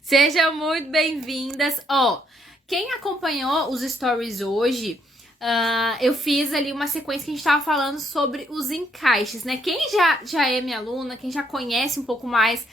Sejam muito bem-vindas. Quem acompanhou os stories hoje, eu fiz ali uma sequência que a gente tava falando sobre os encaixes, né? Quem já é minha aluna, quem já conhece um pouco mais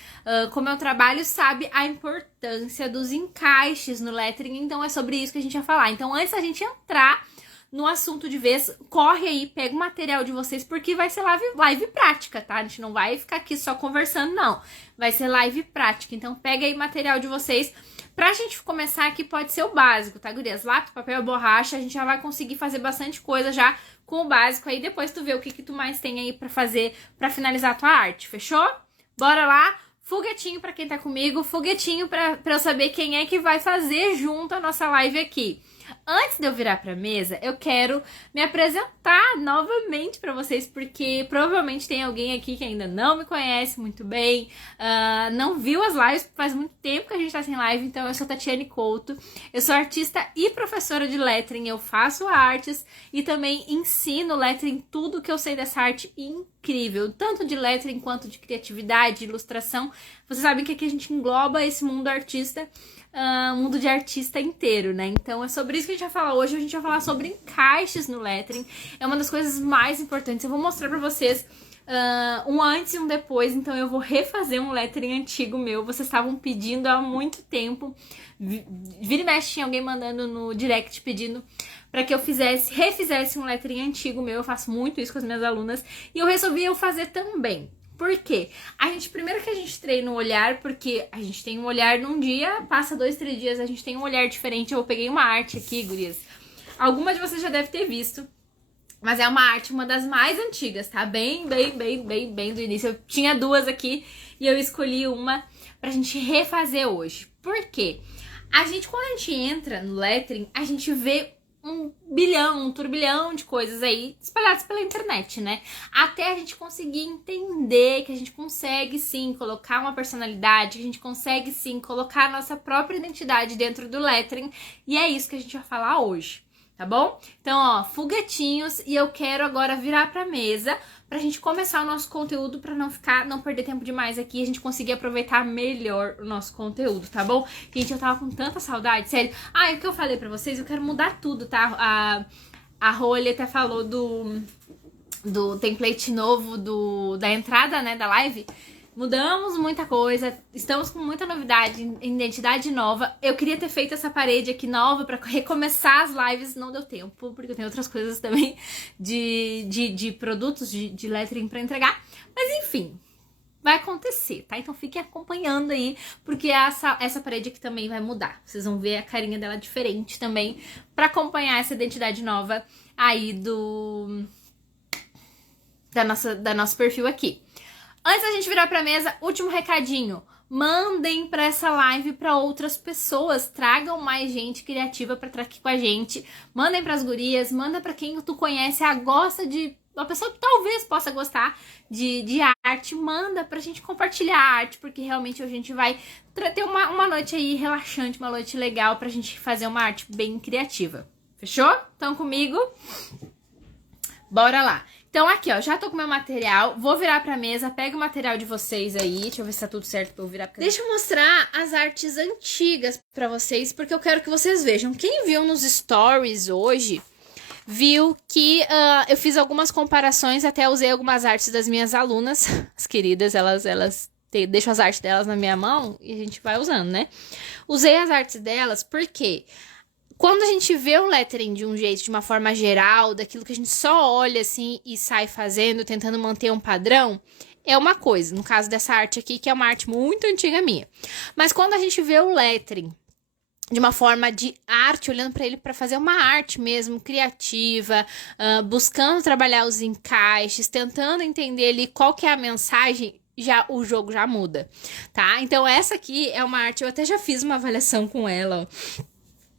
como eu trabalho, sabe a importância dos encaixes no lettering, então é sobre isso que a gente vai falar. Então, antes da gente entrar no assunto de vez, corre aí, pega o material de vocês, porque vai ser live prática, tá? A gente não vai ficar aqui só conversando, não. Vai ser live prática, então pega aí o material de vocês. Pra gente começar aqui, pode ser o básico, tá, gurias? Lápis, papel, borracha, a gente já vai conseguir fazer bastante coisa já com o básico. Aí depois tu vê o que tu mais tem aí pra fazer, pra finalizar a tua arte, fechou? Bora lá! Foguetinho pra quem tá comigo, foguetinho pra eu saber quem é que vai fazer junto a nossa live aqui. Antes de eu virar pra mesa, eu quero me apresentar novamente pra vocês, porque provavelmente tem alguém aqui que ainda não me conhece muito bem, não viu as lives, faz muito tempo que a gente tá sem live. Então eu sou Tatiane Couto, eu sou artista e professora de lettering, eu faço artes e também ensino lettering, tudo que eu sei dessa arte incrível, tanto de lettering quanto de criatividade, de ilustração. Vocês sabem que aqui a gente engloba esse mundo artista, mundo de artista inteiro, né? Então é sobre isso que a gente vai falar hoje. A gente vai falar sobre encaixes no lettering. É uma das coisas mais importantes. Eu vou mostrar pra vocês um antes e um depois. Então eu vou refazer um lettering antigo meu. Vocês estavam pedindo há muito tempo. Vira e mexe, tinha alguém mandando no direct pedindo pra que eu refizesse um lettering antigo meu. Eu faço muito isso com as minhas alunas. E eu resolvi eu fazer também. Por quê? Primeiro que a gente treina o olhar, porque a gente tem um olhar num dia, passa 2, 3 dias, a gente tem um olhar diferente. Eu peguei uma arte aqui, gurias. Algumas de vocês já devem ter visto, mas é uma arte, uma das mais antigas, tá? Bem do início. Eu tinha 2 aqui e eu escolhi uma pra gente refazer hoje. Por quê? Quando a gente entra no lettering, a gente vê um turbilhão de coisas aí espalhadas pela internet, né? Até a gente conseguir entender que a gente consegue sim colocar uma personalidade, que a gente consegue sim colocar a nossa própria identidade dentro do lettering, e é isso que a gente vai falar hoje, tá bom? Então, foguetinhos, e eu quero agora virar pra mesa pra gente começar o nosso conteúdo, pra não perder tempo demais aqui, a gente conseguir aproveitar melhor o nosso conteúdo, tá bom? Gente, eu tava com tanta saudade, sério. É o que eu falei pra vocês, eu quero mudar tudo, tá? A Roli até falou do template novo da entrada, né, da live. Mudamos muita coisa, estamos com muita novidade, identidade nova. Eu queria ter feito essa parede aqui nova pra recomeçar as lives, não deu tempo, porque eu tenho outras coisas também de produtos, de lettering pra entregar. Mas enfim, vai acontecer, tá? Então fiquem acompanhando aí, porque essa parede aqui também vai mudar. Vocês vão ver a carinha dela diferente também, pra acompanhar essa identidade nova aí da nosso perfil aqui. Antes da gente virar pra mesa, último recadinho. Mandem pra essa live pra outras pessoas. Tragam mais gente criativa pra estar aqui com a gente. Mandem pras gurias, manda pra quem tu conhece, gosta de... Uma pessoa que talvez possa gostar de arte. Manda pra gente compartilhar a arte, porque realmente a gente vai ter uma noite aí relaxante, uma noite legal pra gente fazer uma arte bem criativa. Fechou? Estão comigo? Bora lá. Então aqui, já tô com meu material, vou virar pra mesa, pega o material de vocês aí, deixa eu ver se tá tudo certo pra eu virar pra... Deixa eu mostrar as artes antigas pra vocês, porque eu quero que vocês vejam. Quem viu nos stories hoje, viu que eu fiz algumas comparações, até usei algumas artes das minhas alunas, as queridas, elas deixam as artes delas na minha mão e a gente vai usando, né? Usei as artes delas porque... Quando a gente vê o lettering de um jeito, de uma forma geral, daquilo que a gente só olha assim e sai fazendo, tentando manter um padrão, é uma coisa. No caso dessa arte aqui, que é uma arte muito antiga minha. Mas quando a gente vê o lettering de uma forma de arte, olhando para ele para fazer uma arte mesmo, criativa, buscando trabalhar os encaixes, tentando entender ali qual que é a mensagem, o jogo já muda, tá? Então essa aqui é uma arte, eu até já fiz uma avaliação com ela, ó.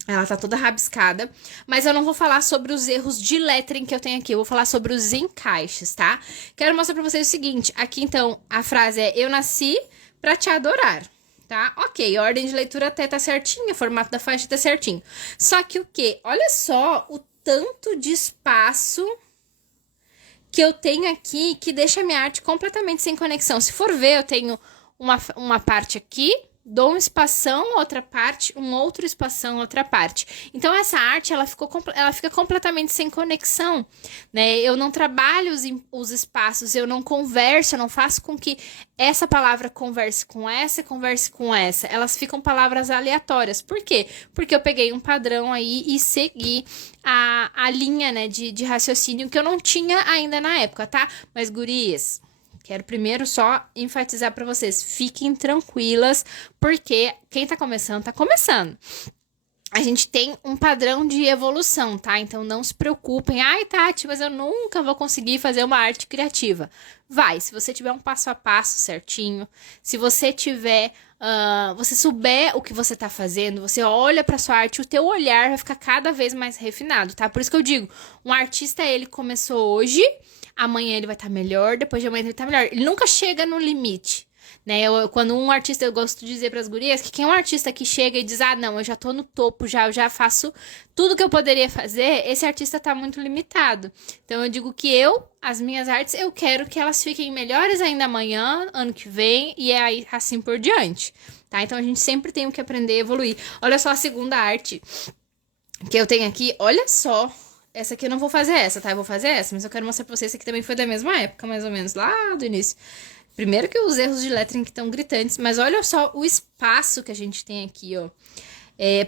Ela tá toda rabiscada, mas eu não vou falar sobre os erros de lettering que eu tenho aqui, eu vou falar sobre os encaixes, tá? Quero mostrar pra vocês o seguinte, aqui então a frase é: eu nasci pra te adorar, tá? Ok, a ordem de leitura até tá certinha, o formato da faixa tá certinho. Só que o quê? Olha só o tanto de espaço que eu tenho aqui que deixa a minha arte completamente sem conexão. Se for ver, eu tenho uma parte aqui, dou um espação, outra parte, um outro espação, outra parte. Então, essa arte, ela fica completamente sem conexão, né? Eu não trabalho os espaços, eu não converso, eu não faço com que essa palavra converse com essa, converse com essa. Elas ficam palavras aleatórias. Por quê? Porque eu peguei um padrão aí e segui a linha, né, de raciocínio que eu não tinha ainda na época, tá? Mas, gurias, quero primeiro só enfatizar para vocês, fiquem tranquilas, porque quem tá começando, tá começando. A gente tem um padrão de evolução, tá? Então não se preocupem. Ai, Tati, mas eu nunca vou conseguir fazer uma arte criativa. Vai, se você tiver um passo a passo certinho, se você tiver, você souber o que você tá fazendo, você olha pra sua arte, o teu olhar vai ficar cada vez mais refinado, tá? Por isso que eu digo, um artista, ele começou hoje, amanhã ele vai estar melhor, depois de amanhã ele vai estar melhor. Ele nunca chega no limite, né? Quando um artista, eu gosto de dizer para as gurias que quem é um artista que chega e diz, ah, não, eu já tô no topo, eu já faço tudo que eu poderia fazer, esse artista tá muito limitado. Então eu digo que as minhas artes, eu quero que elas fiquem melhores ainda amanhã, ano que vem, e é aí assim por diante, tá? Então a gente sempre tem que aprender a evoluir. Olha só a segunda arte que eu tenho aqui, olha só. Essa aqui eu não vou fazer essa, tá? Eu vou fazer essa, mas eu quero mostrar pra vocês que também foi da mesma época, mais ou menos, lá do início. Primeiro que os erros de lettering que estão gritantes, mas olha só o espaço que a gente tem aqui, ó.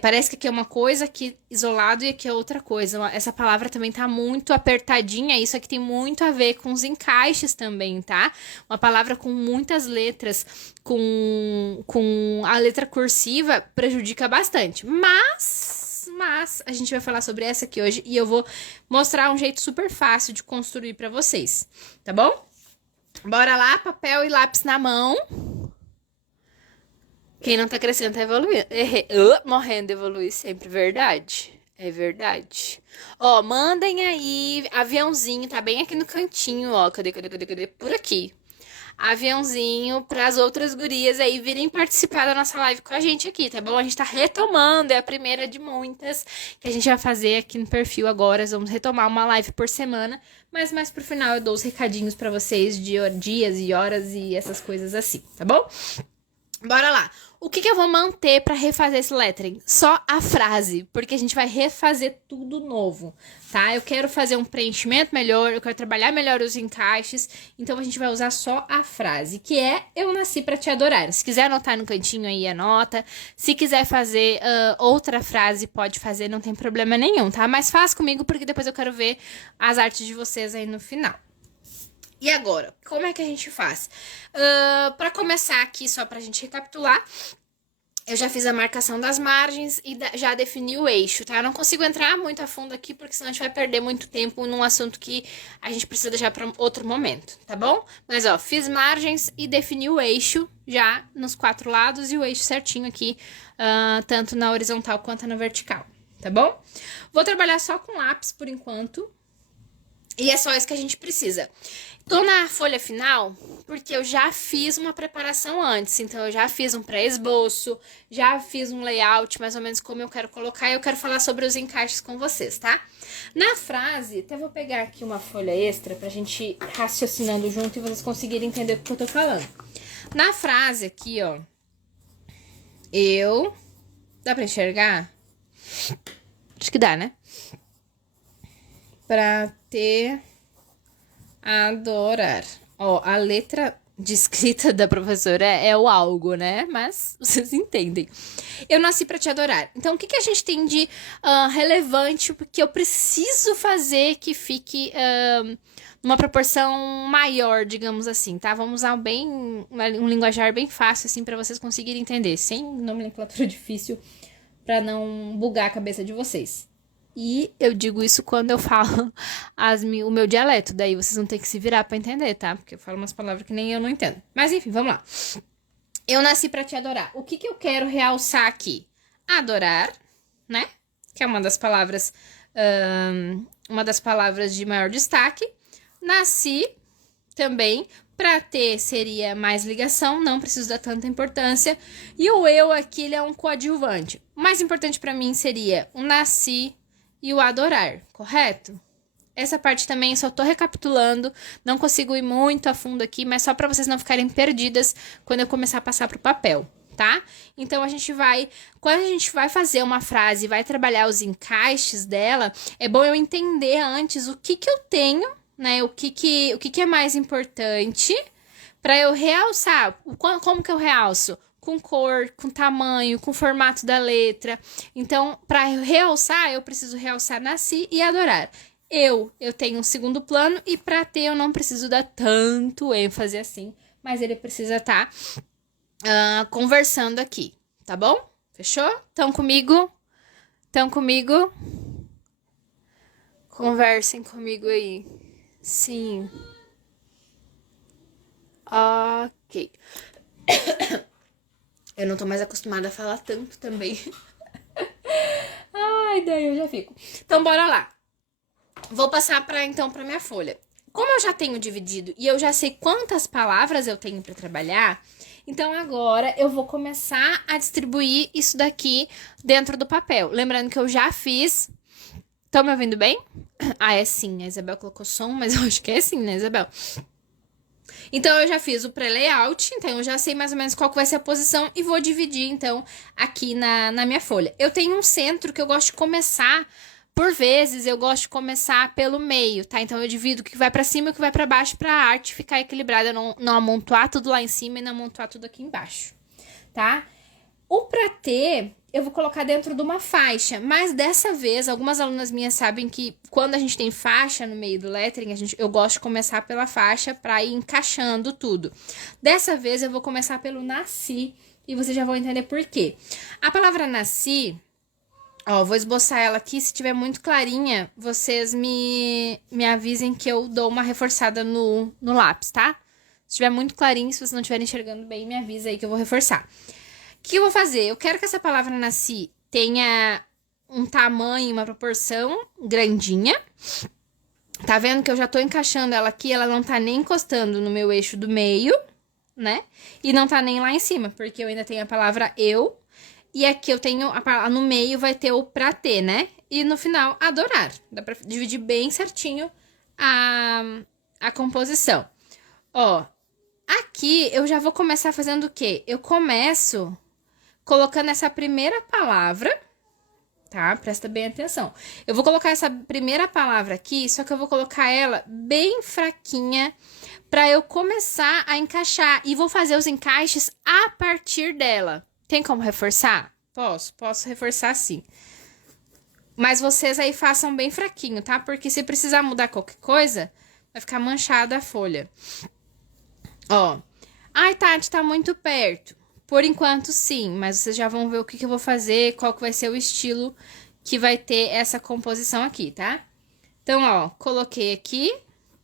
Parece que aqui é uma coisa, aqui isolado e aqui é outra coisa. Essa palavra também tá muito apertadinha, isso aqui tem muito a ver com os encaixes também, tá? Uma palavra com muitas letras, com a letra cursiva, prejudica bastante. Mas a gente vai falar sobre essa aqui hoje e eu vou mostrar um jeito super fácil de construir pra vocês, tá bom? Bora lá, papel e lápis na mão. Quem não tá crescendo tá evoluindo. Morrendo de evoluir sempre, verdade? É verdade. Ó, mandem aí, aviãozinho, tá bem aqui no cantinho, ó. Cadê? Por aqui. Aviãozinho para as outras gurias aí virem participar da nossa live com a gente aqui, tá bom? A gente tá retomando, é a primeira de muitas que a gente vai fazer aqui no perfil agora. Vamos retomar uma live por semana, mas mais pro final eu dou os recadinhos para vocês de dias e horas e essas coisas assim, tá bom? Bora lá. O que eu vou manter para refazer esse lettering? Só a frase, porque a gente vai refazer tudo novo, tá? Eu quero fazer um preenchimento melhor, eu quero trabalhar melhor os encaixes, então a gente vai usar só a frase, que é Eu nasci para te adorar. Se quiser anotar no cantinho aí, anota. Se quiser fazer outra frase, pode fazer, não tem problema nenhum, tá? Mas faz comigo, porque depois eu quero ver as artes de vocês aí no final. E agora, como é que a gente faz? Para começar aqui, só pra gente recapitular, eu já fiz a marcação das margens e já defini o eixo, tá? Eu não consigo entrar muito a fundo aqui, porque senão a gente vai perder muito tempo num assunto que a gente precisa deixar para outro momento, tá bom? Mas, ó, fiz margens e defini o eixo já nos 4 lados e o eixo certinho aqui, tanto na horizontal quanto na vertical, tá bom? Vou trabalhar só com lápis por enquanto. E é só isso que a gente precisa. Tô na folha final porque eu já fiz uma preparação antes. Então, eu já fiz um pré-esboço, já fiz um layout, mais ou menos como eu quero colocar. E eu quero falar sobre os encaixes com vocês, tá? Na frase, até vou pegar aqui uma folha extra pra gente ir raciocinando junto e vocês conseguirem entender o que eu tô falando. Na frase aqui, ó. Dá pra enxergar? Acho que dá, né? Pra te adorar. Ó, a letra de escrita da professora é o algo, né? Mas vocês entendem. Eu nasci pra te adorar. Então, o que a gente tem de relevante que eu preciso fazer que fique numa proporção maior, digamos assim, tá? Vamos usar um linguajar bem fácil, assim, pra vocês conseguirem entender. Sem nomenclatura difícil, pra não bugar a cabeça de vocês. E eu digo isso quando eu falo o meu dialeto. Daí vocês vão ter que se virar pra entender, tá? Porque eu falo umas palavras que nem eu não entendo. Mas enfim, vamos lá. Eu nasci pra te adorar. O que eu quero realçar aqui? Adorar, né? Que é uma das palavras de maior destaque. Nasci também. Pra ter seria mais ligação, não preciso dar tanta importância. E o eu aqui, ele é um coadjuvante. O mais importante pra mim seria o nasci e o adorar, correto? Essa parte também só tô recapitulando, não consigo ir muito a fundo aqui, mas só para vocês não ficarem perdidas quando eu começar a passar pro papel, tá? Então, quando a gente vai fazer uma frase e vai trabalhar os encaixes dela, é bom eu entender antes o que eu tenho, né? O que é mais importante para eu realçar. Como que eu realço? Com cor, com tamanho, com formato da letra. Então, para realçar, eu preciso realçar nasci e adorar. Eu tenho um segundo plano e para ter eu não preciso dar tanto ênfase assim, mas ele precisa estar conversando aqui, tá bom? Fechou? Estão comigo? Estão comigo? Conversem comigo aí. Sim. Ok. Eu não tô mais acostumada a falar tanto também. Ai, daí eu já fico. Então, bora lá. Vou passar pra minha folha. Como eu já tenho dividido e eu já sei quantas palavras eu tenho para trabalhar, então agora eu vou começar a distribuir isso daqui dentro do papel. Lembrando que eu já fiz. Estão me ouvindo bem? Ah, é sim. A Isabel colocou som, mas eu acho que é sim, né, Isabel? Então, eu já fiz o pré-layout, então eu já sei mais ou menos qual que vai ser a posição e vou dividir, então, aqui na minha folha. Eu tenho um centro que eu gosto de começar, por vezes, eu gosto de começar pelo meio, tá? Então, eu divido o que vai pra cima e o que vai pra baixo pra a arte ficar equilibrada, não amontoar tudo lá em cima e não amontoar tudo aqui embaixo, tá? O pra ter, eu vou colocar dentro de uma faixa, mas dessa vez, algumas alunas minhas sabem que quando a gente tem faixa no meio do lettering, eu gosto de começar pela faixa para ir encaixando tudo. Dessa vez, eu vou começar pelo nasci e vocês já vão entender por quê. A palavra nasci, ó, vou esboçar ela aqui, se tiver muito clarinha, vocês me avisem que eu dou uma reforçada no lápis, tá? Se tiver muito clarinho, se vocês não estiverem enxergando bem, me avisa aí que eu vou reforçar. O que eu vou fazer? Eu quero que essa palavra nasci tenha um tamanho, uma proporção grandinha. Tá vendo que eu já tô encaixando ela aqui, ela não tá nem encostando no meu eixo do meio, né? E não tá nem lá em cima, porque eu ainda tenho a palavra eu. E aqui eu tenho, no meio vai ter o pra ter, né? E no final, adorar. Dá pra dividir bem certinho a composição. Ó, aqui eu já vou começar fazendo o quê? Eu começo colocando essa primeira palavra, tá? Presta bem atenção. Eu vou colocar essa primeira palavra aqui, só que eu vou colocar ela bem fraquinha para eu começar a encaixar. E vou fazer os encaixes a partir dela. Tem como reforçar? Posso reforçar sim. Mas vocês aí façam bem fraquinho, tá? Porque se precisar mudar qualquer coisa, vai ficar manchada a folha. Ó. Ai, Tati, tá muito perto. Por enquanto, sim, mas vocês já vão ver o que eu vou fazer, qual que vai ser o estilo que vai ter essa composição aqui, tá? Então, ó, coloquei aqui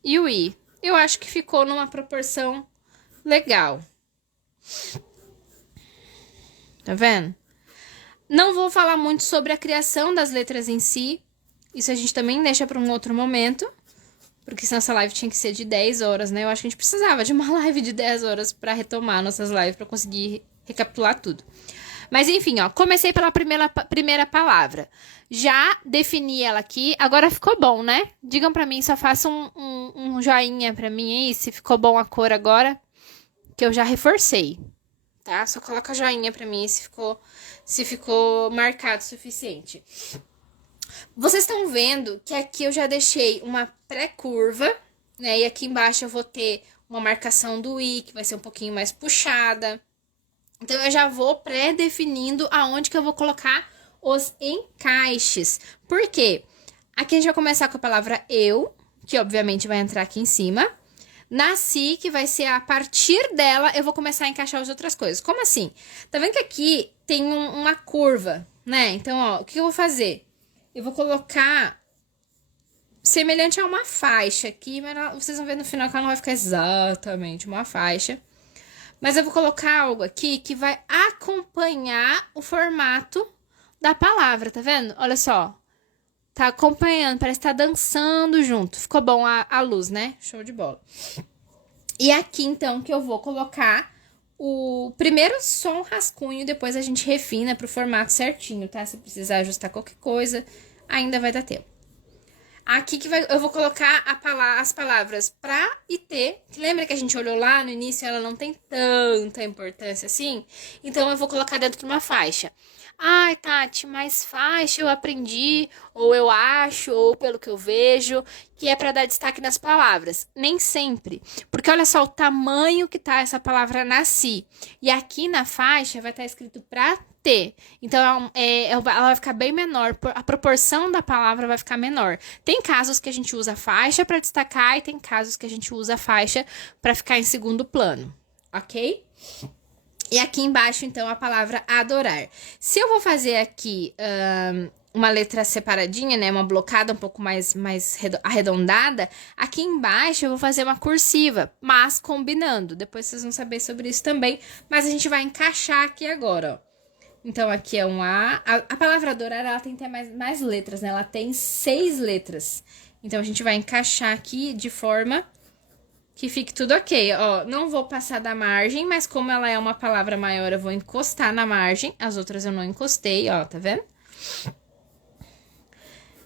e o i. Eu acho que ficou numa proporção legal. Tá vendo? Não vou falar muito sobre a criação das letras em si. Isso a gente também deixa para um outro momento. Porque senão essa live tinha que ser de 10 horas, né? Eu acho que a gente precisava de uma live de 10 horas para retomar nossas lives, para conseguir recapitular tudo. Mas enfim, ó, comecei pela primeira palavra. Já defini ela aqui, agora ficou bom, né? Digam pra mim, só façam um joinha pra mim aí, se ficou bom a cor agora, que eu já reforcei, tá? Só coloca joinha pra mim se ficou marcado o suficiente. Vocês estão vendo que aqui eu já deixei uma pré-curva, né? E aqui embaixo eu vou ter uma marcação do i, que vai ser um pouquinho mais puxada. Então, eu já vou pré-definindo aonde que eu vou colocar os encaixes. Por quê? Aqui a gente vai começar com a palavra eu, que obviamente vai entrar aqui em cima. Nasci, que vai ser a partir dela, eu vou começar a encaixar as outras coisas. Como assim? Tá vendo que aqui tem uma curva, né? Então, ó, o que eu vou fazer? Eu vou colocar semelhante a uma faixa aqui, mas vocês vão ver no final que ela não vai ficar exatamente uma faixa. Mas eu vou colocar algo aqui que vai acompanhar o formato da palavra, tá vendo? Olha só. Tá acompanhando, parece que tá dançando junto. Ficou bom a luz, né? Show de bola. E aqui, então, que eu vou colocar o primeiro som rascunho, depois a gente refina pro formato certinho, tá? Se precisar ajustar qualquer coisa, ainda vai dar tempo. Aqui eu vou colocar as palavras pra e ter. Lembra que a gente olhou lá no início, ela não tem tanta importância assim? Então eu vou colocar dentro de uma faixa. Ai, Tati, mas faixa eu aprendi, ou eu acho, ou pelo que eu vejo, que é pra dar destaque nas palavras. Nem sempre. Porque olha só o tamanho que tá essa palavra nasci. E aqui na faixa vai estar escrito pra ter. Então ela vai ficar bem menor. A proporção da palavra vai ficar menor. Tem casos que a gente usa faixa pra destacar e tem casos que a gente usa faixa pra ficar em segundo plano. Ok? E aqui embaixo, então, a palavra adorar. Se eu vou fazer aqui uma letra separadinha, né? Uma blocada um pouco mais arredondada, aqui embaixo eu vou fazer uma cursiva, mas combinando. Depois vocês vão saber sobre isso também, mas a gente vai encaixar aqui agora, ó. Então, aqui é um A. A palavra adorar, ela tem que ter mais letras, né? Ela tem 6 letras. Então, a gente vai encaixar aqui de forma que fique tudo ok, ó. Não vou passar da margem, mas como ela é uma palavra maior, eu vou encostar na margem. As outras eu não encostei, ó, tá vendo?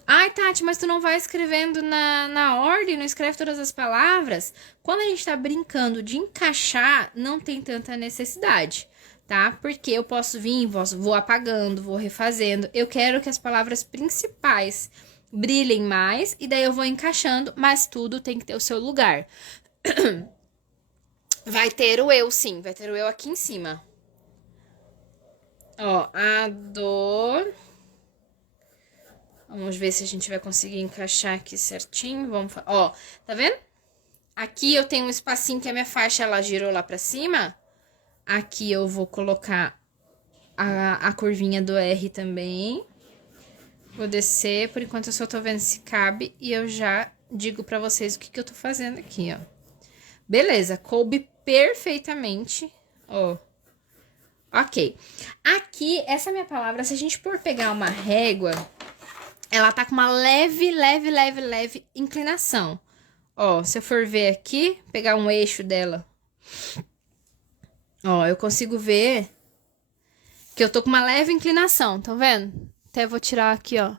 Ai, Tati, mas tu não vai escrevendo na ordem, não escreve todas as palavras? Quando a gente tá brincando de encaixar, não tem tanta necessidade, tá? Porque eu posso vir, vou apagando, vou refazendo. Eu quero que as palavras principais brilhem mais, e daí eu vou encaixando, mas tudo tem que ter o seu lugar. Vai ter o eu, sim. Vai ter o eu aqui em cima. Ó, Vamos ver se a gente vai conseguir encaixar aqui certinho. Ó, tá vendo? Aqui eu tenho um espacinho que a minha faixa, ela girou lá pra cima. Aqui eu vou colocar a curvinha do R também. Vou descer. Por enquanto eu só tô vendo se cabe. E eu já digo pra vocês o que eu tô fazendo aqui, ó. Beleza, coube perfeitamente, ó. Ok. Aqui, essa minha palavra, se a gente for pegar uma régua, ela tá com uma leve inclinação. Ó, se eu for ver aqui, pegar um eixo dela. Ó, eu consigo ver que eu tô com uma leve inclinação, tá vendo? Até vou tirar aqui, ó.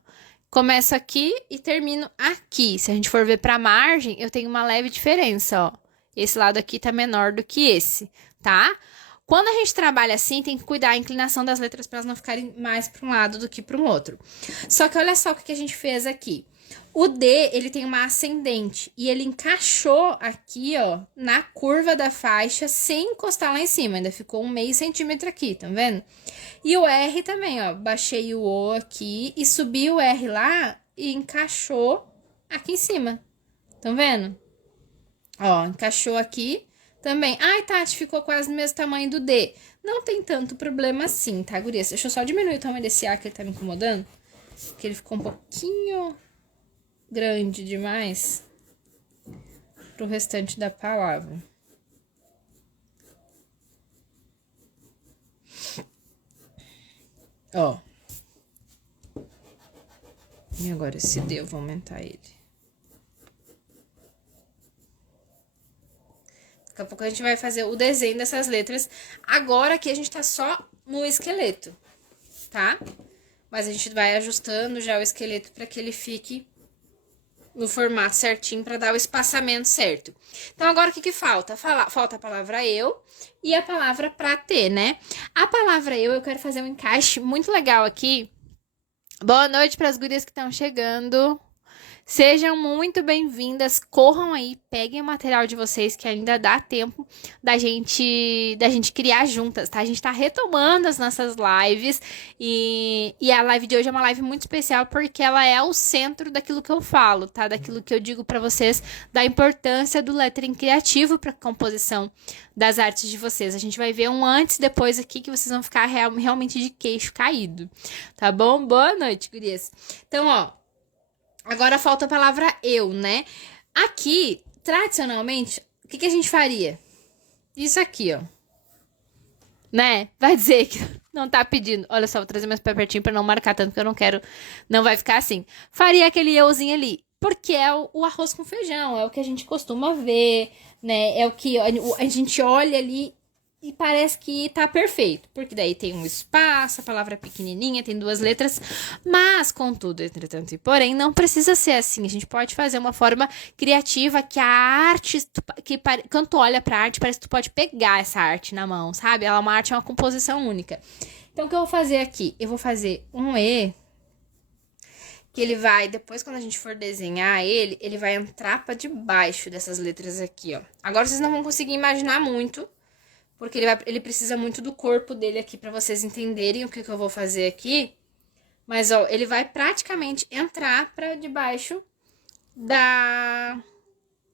Começo aqui e termino aqui. Se a gente for ver pra margem, eu tenho uma leve diferença, ó. Esse lado aqui tá menor do que esse, tá? Quando a gente trabalha assim, tem que cuidar a inclinação das letras para elas não ficarem mais para um lado do que para um outro. Só que olha só o que a gente fez aqui. O D, ele tem uma ascendente e ele encaixou aqui, ó, na curva da faixa sem encostar lá em cima. Ainda ficou 0,5 centímetro aqui, tá vendo? E o R também, ó, baixei o O aqui e subi o R lá e encaixou aqui em cima. Tão vendo? Ó, encaixou aqui também. Ai, Tati, ficou quase do mesmo tamanho do D. Não tem tanto problema assim, tá, gurias? Deixa eu só diminuir o tamanho desse A que ele tá me incomodando. Que ele ficou um pouquinho grande demais pro restante da palavra. Ó. E agora esse D eu vou aumentar ele. Daqui a pouco a gente vai fazer o desenho dessas letras. Agora aqui a gente tá só no esqueleto, tá? Mas a gente vai ajustando já o esqueleto para que ele fique no formato certinho, para dar o espaçamento certo. Então, agora o que falta? Falta a palavra eu e a palavra pra ter, né? A palavra eu quero fazer um encaixe muito legal aqui. Boa noite para as gurias que estão chegando. Sejam muito bem-vindas, corram aí, peguem o material de vocês que ainda dá tempo da gente criar juntas, tá? A gente tá retomando as nossas lives e a live de hoje é uma live muito especial porque ela é o centro daquilo que eu falo, tá? Daquilo que eu digo pra vocês, da importância do lettering criativo pra composição das artes de vocês. A gente vai ver um antes e depois aqui que vocês vão ficar realmente de queixo caído, tá bom? Boa noite, gurias. Então, ó, agora falta a palavra eu, né? Aqui, tradicionalmente, o que a gente faria? Isso aqui, ó. Né? Vai dizer que não tá pedindo. Olha só, vou trazer mais pra pertinho pra não marcar tanto, porque eu não quero. Não vai ficar assim. Faria aquele euzinho ali. Porque é o arroz com feijão. É o que a gente costuma ver, né? É o que a gente olha ali e parece que tá perfeito, porque daí tem um espaço, a palavra é pequenininha, tem 2 letras, mas, contudo, entretanto e porém, não precisa ser assim. A gente pode fazer uma forma criativa que a arte, quando tu olha pra arte, parece que tu pode pegar essa arte na mão, sabe? Ela é uma arte, é uma composição única. Então, o que eu vou fazer aqui? Eu vou fazer um E, que ele vai, depois quando a gente for desenhar ele vai entrar pra debaixo dessas letras aqui, ó. Agora vocês não vão conseguir imaginar muito, porque ele precisa muito do corpo dele aqui pra vocês entenderem o que eu vou fazer aqui. Mas, ó, ele vai praticamente entrar pra debaixo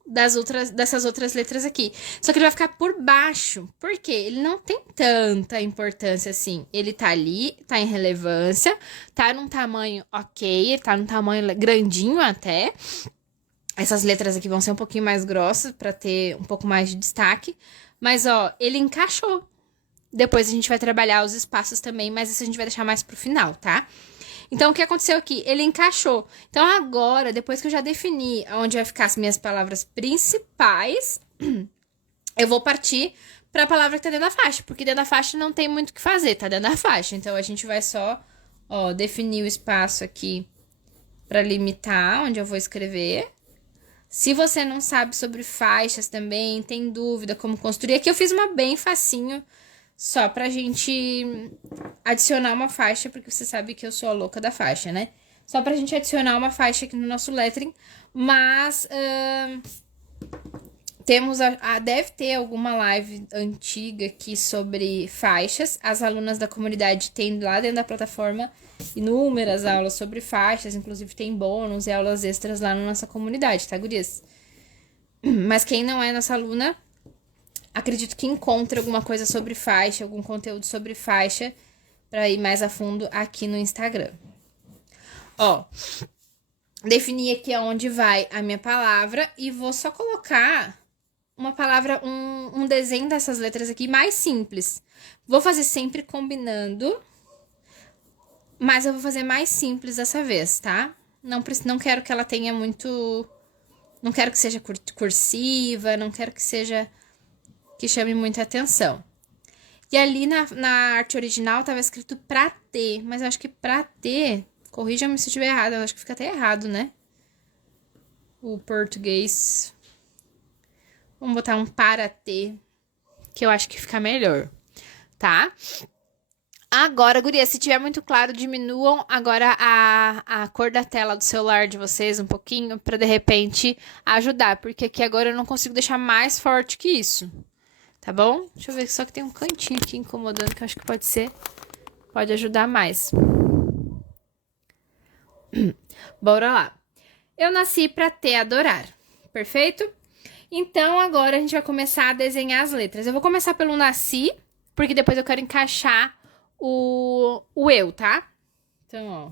dessas outras letras aqui. Só que ele vai ficar por baixo. Por quê? Ele não tem tanta importância assim. Ele tá ali, tá em relevância, tá num tamanho ok, tá num tamanho grandinho até. Essas letras aqui vão ser um pouquinho mais grossas pra ter um pouco mais de destaque. Mas, ó, ele encaixou. Depois a gente vai trabalhar os espaços também, mas isso a gente vai deixar mais pro final, tá? Então, o que aconteceu aqui? Ele encaixou. Então, agora, depois que eu já defini onde vai ficar as minhas palavras principais, eu vou partir pra palavra que tá dentro da faixa, porque dentro da faixa não tem muito o que fazer, tá dentro da faixa. Então, a gente vai só, ó, definir o espaço aqui pra limitar onde eu vou escrever. Se você não sabe sobre faixas também, tem dúvida como construir, aqui eu fiz uma bem facinho, só pra gente adicionar uma faixa, porque você sabe que eu sou a louca da faixa, né? Só pra gente adicionar uma faixa aqui no nosso lettering, mas deve ter alguma live antiga aqui sobre faixas. As alunas da comunidade têm lá dentro da plataforma inúmeras aulas sobre faixas, inclusive tem bônus e aulas extras lá na nossa comunidade, tá, gurias? Mas quem não é nossa aluna, acredito que encontre alguma coisa sobre faixa, algum conteúdo sobre faixa, pra ir mais a fundo aqui no Instagram. Ó, defini aqui aonde vai a minha palavra e vou só colocar uma palavra, um desenho dessas letras aqui mais simples. Vou fazer sempre combinando, mas eu vou fazer mais simples dessa vez, tá? Não quero que ela tenha muito... Não quero que seja cursiva, não quero que seja... que chame muita atenção. E ali na arte original tava escrito pra ter, mas eu acho que pra ter... Corrija-me se eu estiver errado, eu acho que fica até errado, né? O português... Vamos botar um para ter, que eu acho que fica melhor, tá? Agora, guria, se tiver muito claro, diminuam agora a cor da tela do celular de vocês um pouquinho, pra de repente ajudar, porque aqui agora eu não consigo deixar mais forte que isso, tá bom? Deixa eu ver, só que tem um cantinho aqui incomodando, que eu acho que pode ajudar mais. Bora lá. Eu nasci pra te adorar, perfeito? Então, agora a gente vai começar a desenhar as letras. Eu vou começar pelo nasci, porque depois eu quero encaixar o eu, tá? Então, ó.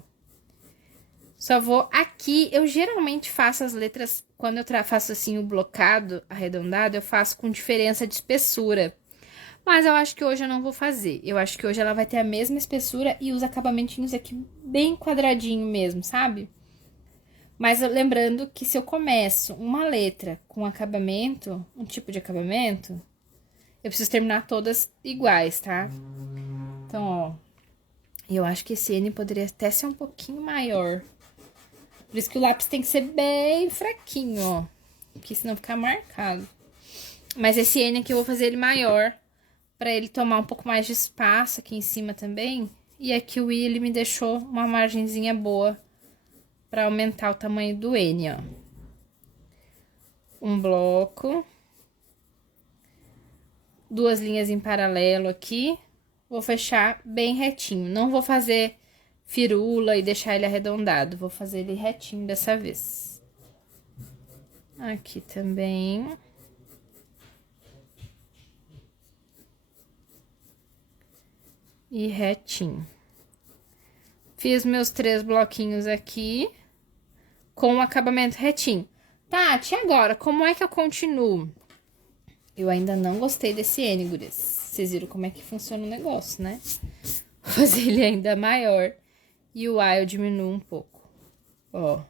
Só vou aqui. Eu geralmente faço as letras, quando eu faço assim o blocado arredondado, eu faço com diferença de espessura. Mas eu acho que hoje eu não vou fazer. Eu acho que hoje ela vai ter a mesma espessura e os acabamentinhos aqui bem quadradinho mesmo, sabe? Mas lembrando que se eu começo uma letra com acabamento, um tipo de acabamento, eu preciso terminar todas iguais, tá? Então, ó, eu acho que esse N poderia até ser um pouquinho maior. Por isso que o lápis tem que ser bem fraquinho, ó, porque senão fica marcado. Mas esse N aqui eu vou fazer ele maior, pra ele tomar um pouco mais de espaço aqui em cima também. E aqui o I, ele me deixou uma margenzinha boa para aumentar o tamanho do N, ó. Um bloco. 2 linhas em paralelo aqui. Vou fechar bem retinho. Não vou fazer firula e deixar ele arredondado. Vou fazer ele retinho dessa vez. Aqui também. E retinho. Fiz meus 3 bloquinhos aqui com o acabamento retinho. Tati, agora, como é que eu continuo? Eu ainda não gostei desse N, gurias. Vocês viram como é que funciona o negócio, né? Vou fazer ele ainda maior. E o A eu diminuo um pouco. Ó.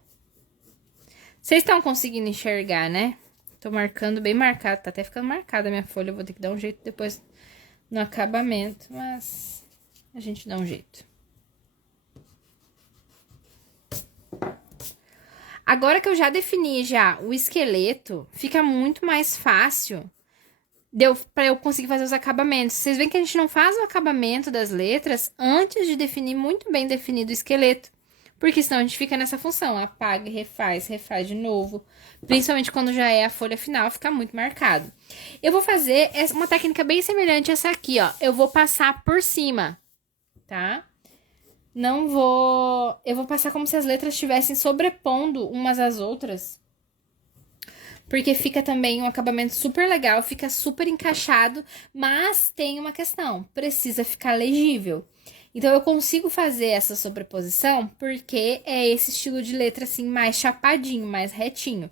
Vocês estão conseguindo enxergar, né? Tô marcando bem marcado. Tá até ficando marcada a minha folha. Eu vou ter que dar um jeito depois no acabamento, mas a gente dá um jeito. Agora que eu já defini já o esqueleto, fica muito mais fácil para eu conseguir fazer os acabamentos. Vocês veem que a gente não faz o acabamento das letras antes de definir muito bem definido o esqueleto. Porque senão a gente fica nessa função, apaga e refaz, refaz de novo. Principalmente quando já é a folha final, fica muito marcado. Eu vou fazer uma técnica bem semelhante a essa aqui, ó. Eu vou passar por cima, tá? Não vou... Eu vou passar como se as letras estivessem sobrepondo umas às outras. Porque fica também um acabamento super legal, fica super encaixado, mas tem uma questão, precisa ficar legível. Então, eu consigo fazer essa sobreposição porque é esse estilo de letra, assim, mais chapadinho, mais retinho.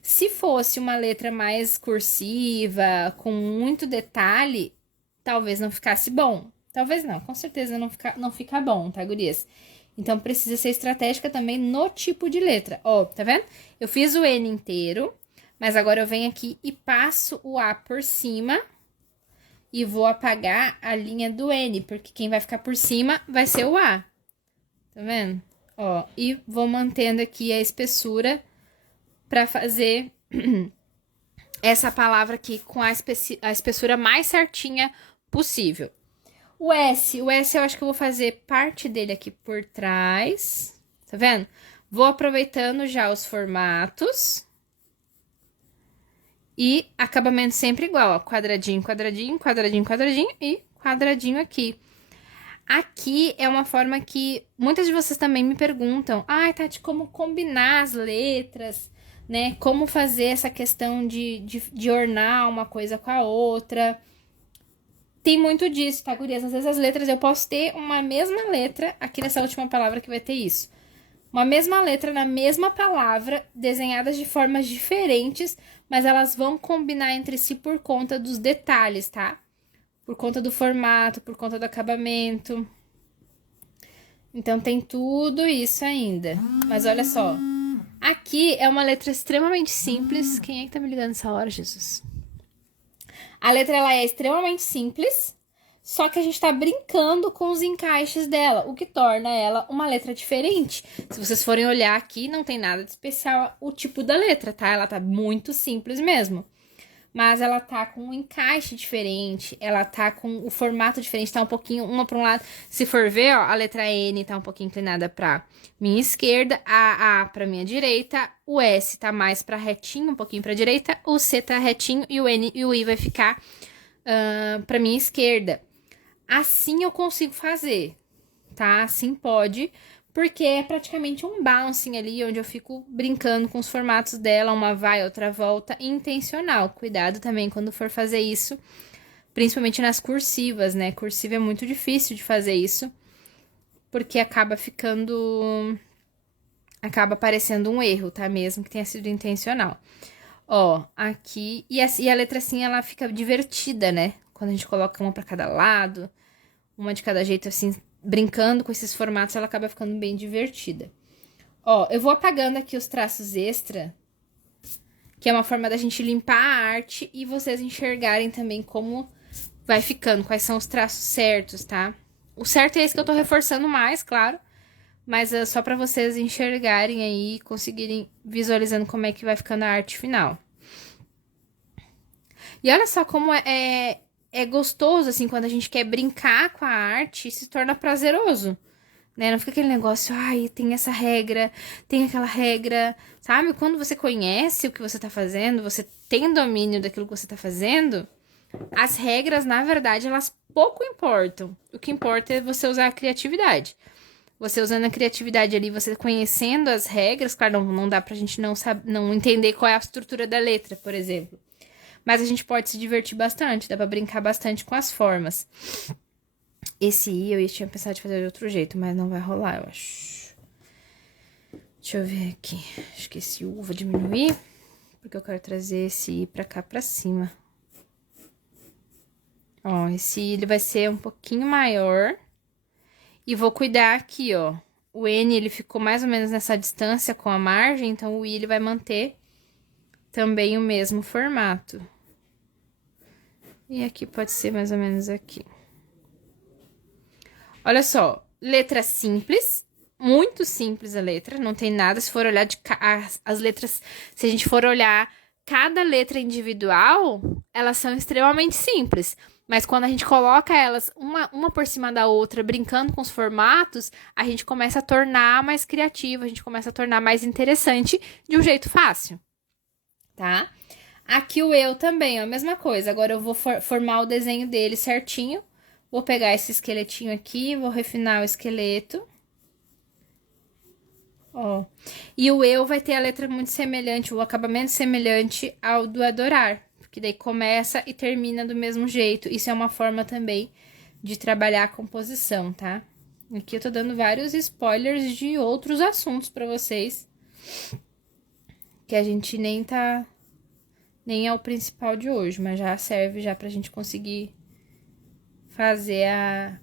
Se fosse uma letra mais cursiva, com muito detalhe, talvez não ficasse bom. Talvez não, com certeza não fica bom, tá, gurias? Então, precisa ser estratégica também no tipo de letra. Ó, tá vendo? Eu fiz o N inteiro, mas agora eu venho aqui e passo o A por cima e vou apagar a linha do N, porque quem vai ficar por cima vai ser o A. Tá vendo? Ó, e vou mantendo aqui a espessura pra fazer essa palavra aqui com a espessura mais certinha possível. O S eu acho que eu vou fazer parte dele aqui por trás, tá vendo? Vou aproveitando já os formatos. E acabamento sempre igual, ó, quadradinho, quadradinho, quadradinho, quadradinho e quadradinho aqui. Aqui é uma forma que muitas de vocês também me perguntam, ai, Tati, como combinar as letras, né? Como fazer essa questão de ornar uma coisa com a outra. Tem muito disso, tá, gurias? Às vezes as letras, eu posso ter uma mesma letra, aqui nessa última palavra que vai ter isso. Uma mesma letra na mesma palavra, desenhadas de formas diferentes, mas elas vão combinar entre si por conta dos detalhes, tá? Por conta do formato, por conta do acabamento. Então, tem tudo isso ainda. Mas olha só. Aqui é uma letra extremamente simples. Quem é que tá me ligando nessa hora, Jesus? A letra, ela é extremamente simples. Só que a gente tá brincando com os encaixes dela, o que torna ela uma letra diferente. Se vocês forem olhar aqui, não tem nada de especial o tipo da letra, tá? Ela tá muito simples mesmo. Mas ela tá com um encaixe diferente, ela tá com o formato diferente, tá um pouquinho, uma pra um lado. Se for ver, ó, a letra N tá um pouquinho inclinada pra minha esquerda, a pra minha direita, o S tá mais pra retinho, um pouquinho pra direita, o C tá retinho e o N e o I vai ficar pra minha esquerda. Assim eu consigo fazer, tá? Assim pode, porque é praticamente um bouncing ali, onde eu fico brincando com os formatos dela, uma vai, outra volta, intencional. Cuidado também quando for fazer isso, principalmente nas cursivas, né? Cursiva é muito difícil de fazer isso, porque acaba aparecendo um erro, tá? Mesmo que tenha sido intencional. Ó, aqui, e a letra assim, ela fica divertida, né? Quando a gente coloca uma pra cada lado, uma de cada jeito, assim, brincando com esses formatos, ela acaba ficando bem divertida. Ó, eu vou apagando aqui os traços extra, que é uma forma da gente limpar a arte e vocês enxergarem também como vai ficando, quais são os traços certos, tá? O certo é esse que eu tô reforçando mais, claro, mas é só pra vocês enxergarem aí e conseguirem visualizando como é que vai ficando a arte final. E olha só como é gostoso, assim, quando a gente quer brincar com a arte, se torna prazeroso, né? Não fica aquele negócio, ai, tem essa regra, tem aquela regra, sabe? Quando você conhece o que você tá fazendo, você tem domínio daquilo que você tá fazendo, as regras, na verdade, elas pouco importam. O que importa é você usar a criatividade. Você usando a criatividade ali, você conhecendo as regras, claro, não dá pra gente não entender qual é a estrutura da letra, por exemplo. Mas a gente pode se divertir bastante, dá pra brincar bastante com as formas. Esse I eu tinha pensado de fazer de outro jeito, mas não vai rolar, eu acho. Deixa eu ver aqui. Acho que esse U vou diminuir, porque eu quero trazer esse I pra cá, pra cima. Ó, esse I ele vai ser um pouquinho maior. E vou cuidar aqui, ó. O N ele ficou mais ou menos nessa distância com a margem, então o I ele vai manter também o mesmo formato. E aqui pode ser mais ou menos aqui. Olha só, letra simples, muito simples a letra, não tem nada. Se for olhar as letras, se a gente for olhar cada letra individual, elas são extremamente simples. Mas quando a gente coloca elas uma por cima da outra, brincando com os formatos, a gente começa a tornar mais criativo, a gente começa a tornar mais interessante de um jeito fácil, tá? Aqui o eu também, ó, a mesma coisa. Agora eu vou formar o desenho dele certinho. Vou pegar esse esqueletinho aqui, vou refinar o esqueleto. Ó. E o eu vai ter a letra muito semelhante, o acabamento semelhante ao do adorar. Porque daí começa e termina do mesmo jeito. Isso é uma forma também de trabalhar a composição, tá? Aqui eu tô dando vários spoilers de outros assuntos pra vocês. Que a gente nem é o principal de hoje, mas já serve já pra gente conseguir fazer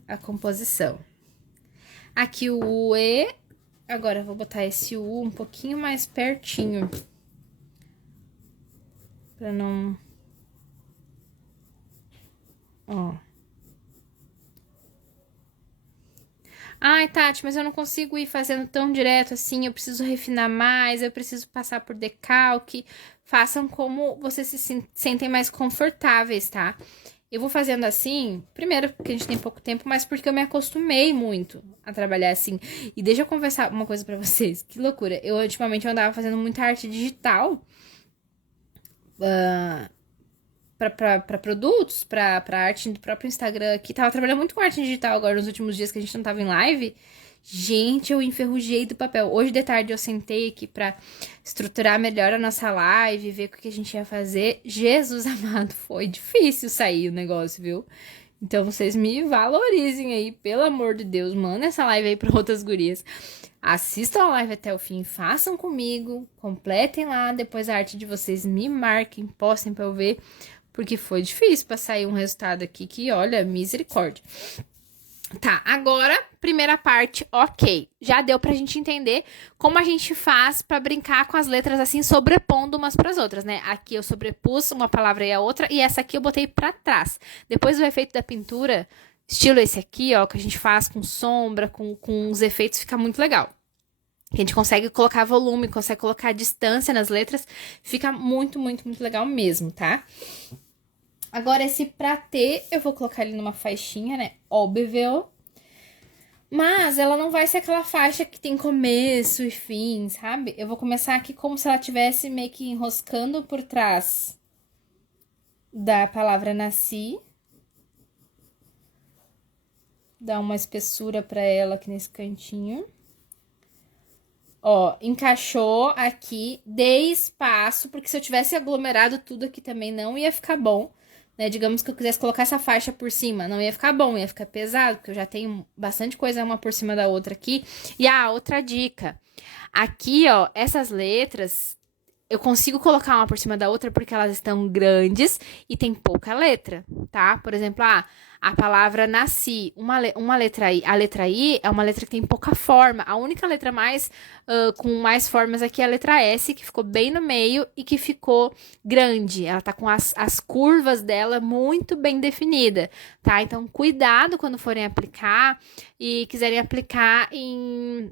a composição. Aqui o E, agora eu vou botar esse U um pouquinho mais pertinho. Pra não... Ó. Ai, Tati, mas eu não consigo ir fazendo tão direto assim, eu preciso refinar mais, eu preciso passar por decalque. Façam como vocês se sentem mais confortáveis, tá? Eu vou fazendo assim, primeiro porque a gente tem pouco tempo, mas porque eu me acostumei muito a trabalhar assim. E deixa eu conversar uma coisa pra vocês, que loucura. Ultimamente eu andava fazendo muita arte digital pra produtos, pra arte do próprio Instagram aqui. Tava trabalhando muito com arte digital agora nos últimos dias que a gente não tava em live. Gente, eu enferrujei do papel. Hoje de tarde eu sentei aqui pra estruturar melhor a nossa live, ver o que a gente ia fazer. Jesus amado, foi difícil sair o negócio, viu? Então vocês me valorizem aí, pelo amor de Deus. Manda essa live aí pra outras gurias. Assistam a live até o fim, façam comigo, completem lá. Depois a arte de vocês me marquem, postem pra eu ver. Porque foi difícil pra sair um resultado aqui que, olha, misericórdia. Tá, agora, primeira parte, ok. Já deu pra gente entender como a gente faz pra brincar com as letras assim, sobrepondo umas pras outras, né? Aqui eu sobrepus uma palavra e a outra, e essa aqui eu botei pra trás. Depois do efeito da pintura, estilo esse aqui, ó, que a gente faz com sombra, com os efeitos, fica muito legal. A gente consegue colocar volume, consegue colocar distância nas letras, fica muito, muito, muito legal mesmo, tá? Agora, esse pra ter, eu vou colocar ele numa faixinha, né? Óbvio. Mas ela não vai ser aquela faixa que tem começo e fim, sabe? Eu vou começar aqui como se ela estivesse meio que enroscando por trás da palavra nasci. Dá uma espessura pra ela aqui nesse cantinho. Ó, encaixou aqui, dei espaço, porque se eu tivesse aglomerado tudo aqui também não ia ficar bom. Né, digamos que eu quisesse colocar essa faixa por cima, não ia ficar bom, ia ficar pesado, porque eu já tenho bastante coisa uma por cima da outra aqui. E outra dica. Aqui, ó, essas letras, eu consigo colocar uma por cima da outra porque elas estão grandes e tem pouca letra, tá? Por exemplo, a palavra nasci, uma letra I, a letra I é uma letra que tem pouca forma. A única letra com mais formas aqui é a letra S, que ficou bem no meio e que ficou grande. Ela tá com as curvas dela muito bem definida, tá? Então, cuidado quando forem aplicar e quiserem aplicar em